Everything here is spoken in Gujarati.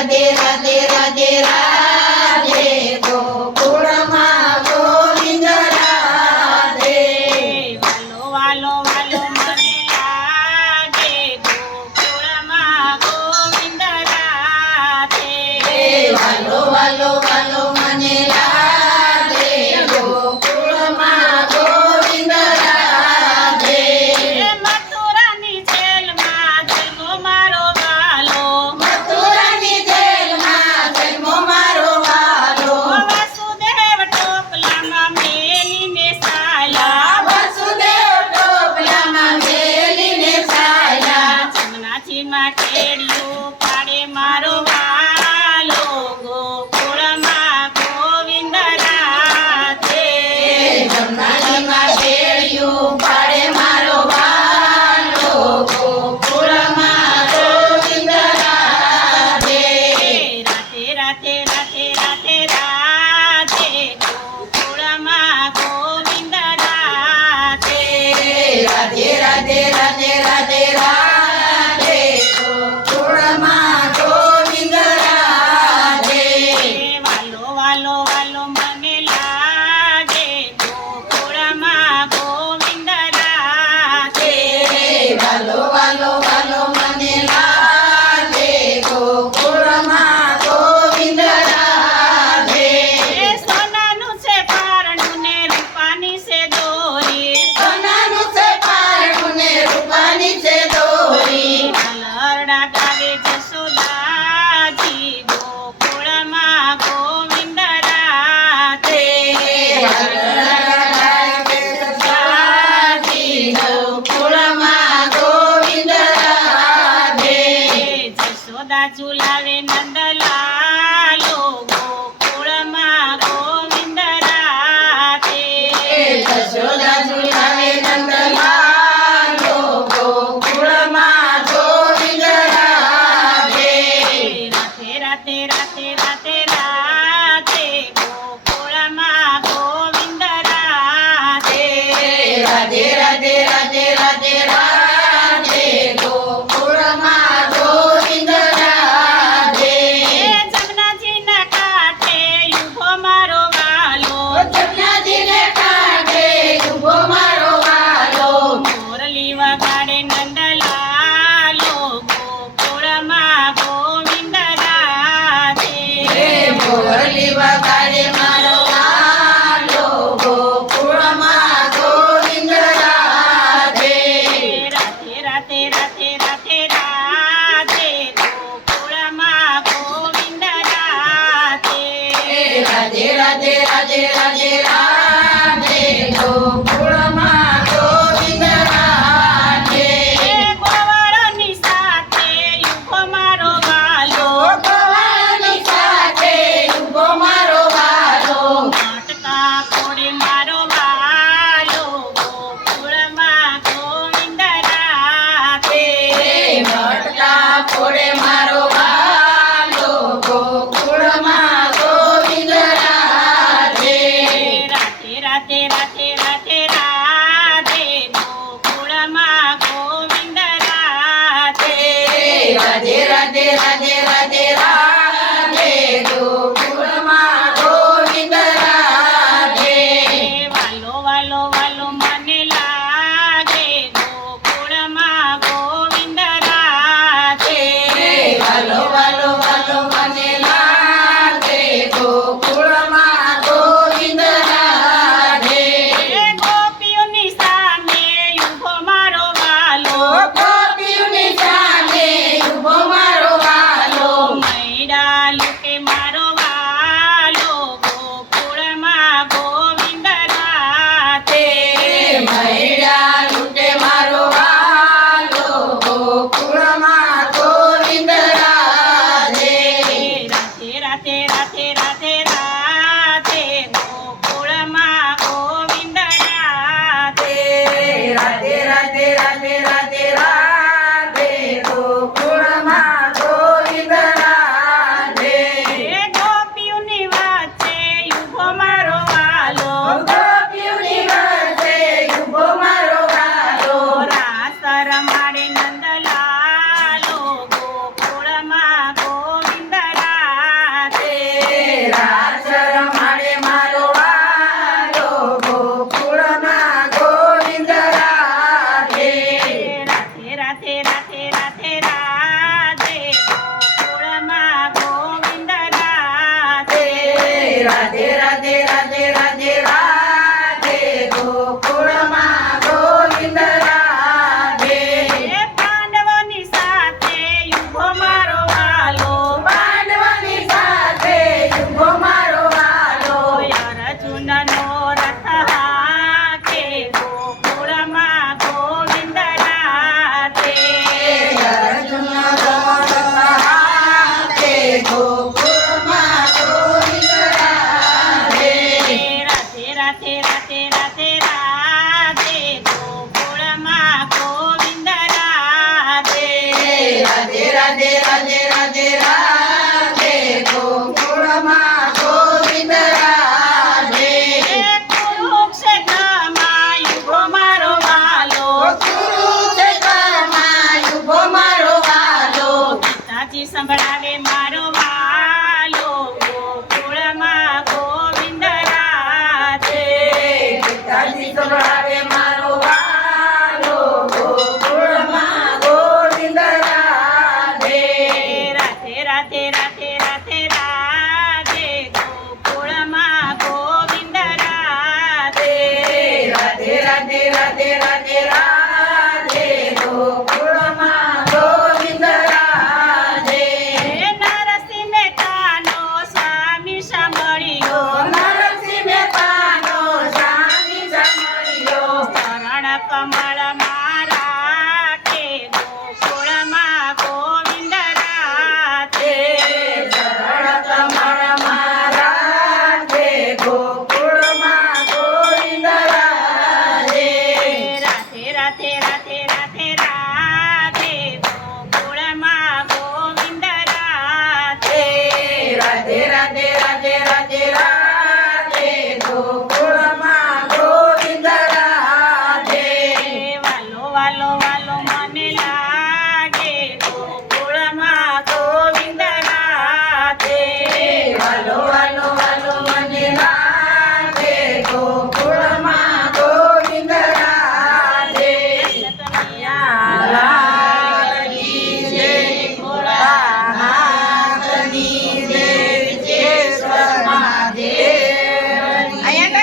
રાધે રાધે રાધે રાધે ગોકુળમાં ગોવિંદ રાધે વાલો વાલો વાલો મને લાગે ગોકુળમાં ગોવિંદ રાધે વાલો વાલો વાલો મને લાગે ગોકુળમાં ગોવિંદ રાધે મથુરાની જેલમાં જન્મો મારો વાલો મથુરાની જેલમાં જન્મો મારો વાલો વાસુદેવ ટોપલામાં મેલીને સાલા વસુદેવ ટોપલામાં મેલીને સાયલા જમનાજીમાં કેડિયું પાડે મારો વાલો ગોકુળમાં ગોવિંદ રાધે જમનાજીમાં શેરડીયું પાડે મારો વાલો ગોકુળમાં ગોવિંદ રાધે રાધે રાધે રાધે રાધે રાધે ગોકુળમાં ગોવિંદ રાધે રાધે રાધે રાધે રાધે રાધે ગોકુળમાં ગોવિંદ રાધે વાલો વાલો વાલો મને લાગે ગોકુળમાં ગોવિંદ રાધે વાલો વાલો વાલો મને લાગે ગોકુળમાં ગોવિંદ રાધે સોનાનું છે પારણું ને રૂપાની છે દોરી સોનાનું છે પારણું ને રૂપાની છે દોરી લરડા ગાવે જશોદાજી ગોકુળમાં ગોવિંદ રાધે ગોકુળમાં ગોવિંદ રાધે જશોદા ઝુલાવે નંદલાલો ગોકુળમાં ગોવિંદ રાધે જશોદા ઝુલાવે નંદલાલો ગોકુળમાં ગોવિંદ રાધે રાધે રાધે રાધે રાધે રાધે ગોકુળમાં ગોવિંદ રાધે રાધે રાધે રાધે રાધે રાધે ગોકુળમાં ગોવિંદ રાધે જમનાજીના કાંઠે ઊભો મારો વાલો જમનાજીને કાંઠે ઊભો મારો વાલો મોરલી વગાડે નંદલાલો ગોકુળમાં ગોવિંદ રાધે મોરલી વગાડે મારો વાલો ગોકુળમાં ગોવિંદ રાધે રાધે રાધે રાધે રાધે રાધે ગોકુળમાં ગોવિંદ રાધે રાધે રાધે રાધે રાધે રાધે ગોકુળમાં ગોવિંદ રાધે ગોવાળોની સાથે ઊભો મારો વાલો ગોવાળની સાથે ઊભો મારો વાલો માટકા ફોડે મારો વાલો ગોકુળમાં ગોવિંદ રાધે મટકા ફોડે મારો વાલો ગોકુળમાં ગોવિંદ રાધે રાધે રાધે રાધે રાધે રાધે ગોકુળમાં ગોવિંદ રાધે રાધે રાધે રાધે રાધે રાધે ગોકુળમાં ગોવિંદ રાધે વાલો વાલો વાલો મને લાગે ગોકુળમાં ગોવિંદ રાધે વાલો વાલો વાલો મને લાગે ગોકુળમાં ગોવિંદ રાધે ગોપીઓની સામે ઊભો મારો વાલો ગોપીઓની સામે ઊભો મારો વાલો મૈડા લૂટે મારો વાલો ગોકુળમાં ગોવિંદ રાધે સંભળાવે મારો વાલો ગોકુળમાં ગોવિંદ રાધે રાધે રાધે રાધે રાધે રાધે ગોકુળમાં ગોવિંદ રાધે રાધે રાધે રાધે રાધે રાધે ગોકુળમાં ગોવિંદ રાધે નરસિંહ મહેતાનો સ્વામી સાંભળ્યો નરસિંહ મહેતાનો સ્વામી સાંભળ્યો ચરણ કમળમાં